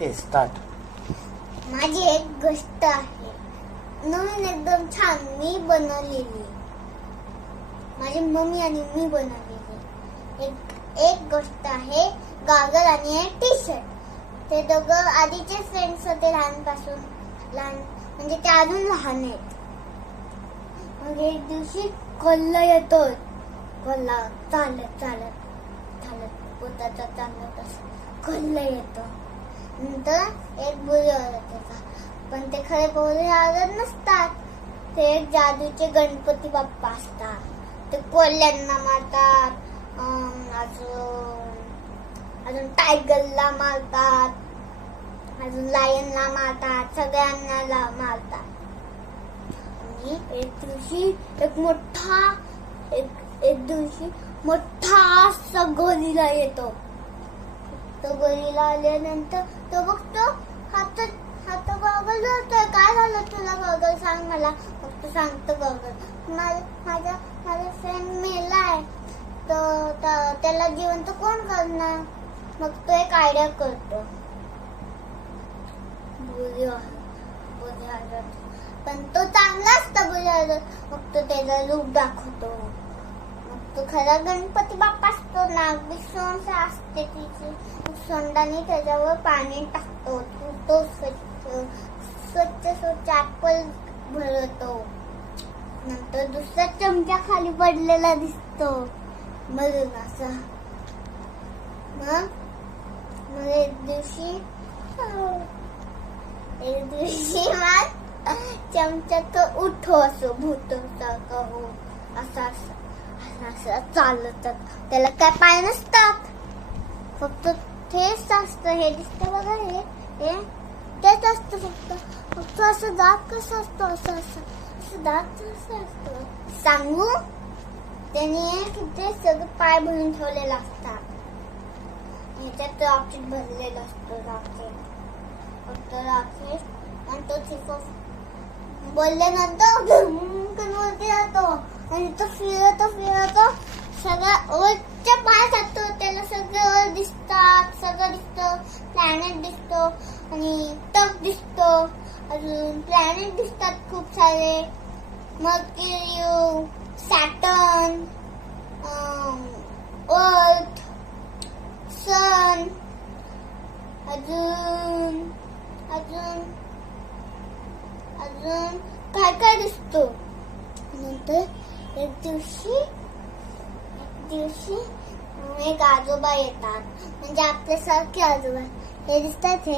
Okay start. माझी एक गोष्ट आहे, नवीन एकदम छान मी बनवलेली. माझी मम्मी आणि मी बनवलेली एक गोष्ट आहे, गॉगल आणि एक टी शर्ट. ते दोघं आधीचे फ्रेंड्स होते लहानपासून, म्हणजे ते अजून लहान आहेत. मग एक दिवशी कोल्हा येतो, कोल्हा चालत चालत चालत पोताचा चालत असं कोल्हा येतो. नंतर एक बुरी औरत येतात, पण ते खरे बुरी औरत नसतात, ते एक जादूचे गणपती बाप्पा असतात. ते कोल्ह्यांना मारतात, अजून टायगरला मारतात, अजून लायनला मारतात, सगळ्यांना मारतात. आणि एक दिवशी मोठा असा गोरिला येतो. तो गोरिला आल्यानंतर तो बघतो, हात गॉगल होतोय. काय झालं तुला गॉगल, सांग मला. मग तो सांगतो, गॉगल माझा फ्रेंड मेलाय, तर त्याला जिवंत कोण करणार. मग तो एक आयडिया करतो. पण तो चांगला असतो बुरी. मग तो त्याचा रूप दाखवतो. मग तो खरा गणपती बाप्पा असतो. नाग सोंड असते तिची, सोंडाने त्याच्यावर पाणी टाकतो. तो स्वच्छ ऍपल भरतो. नंतर दुसरा चमचा खाली पडलेला दिसतो मरून असा. मग एक दिवशी मग चमचा तो उठो असो भूतासारखा हो, असं चालत. त्याला काय पाय नसतात, फक्त तेच असतं. हे दिसतं बघा, हे तेच असतं. फक्त असं दात कसं असतो, असं दात कसं असतं सांगू. त्याने तिथे सगळं पाय भरून ठेवलेलं असतात. ह्याच्यात रॉकेट भरलेलं असतं. फक्त रॉकेट आणि तो तिथं बोलल्यानंतर वरती जातो आणि तो फिरतो सगळं वरच्या पाय जातो. त्याला सगळं दिसतात, सगळं दिसतं. प्लॅनेट दिसतो आणि टक दिसतो. अजून प्लॅनेट दिसतात खूप सारे. मर्क्युरी, सॅटर्न, अर्थ, सन, अजून काय दिसतो. नंतर एक दिवशी एक आजोबा येतात, म्हणजे आपल्यासारखे आजोबा. हे दिसतात.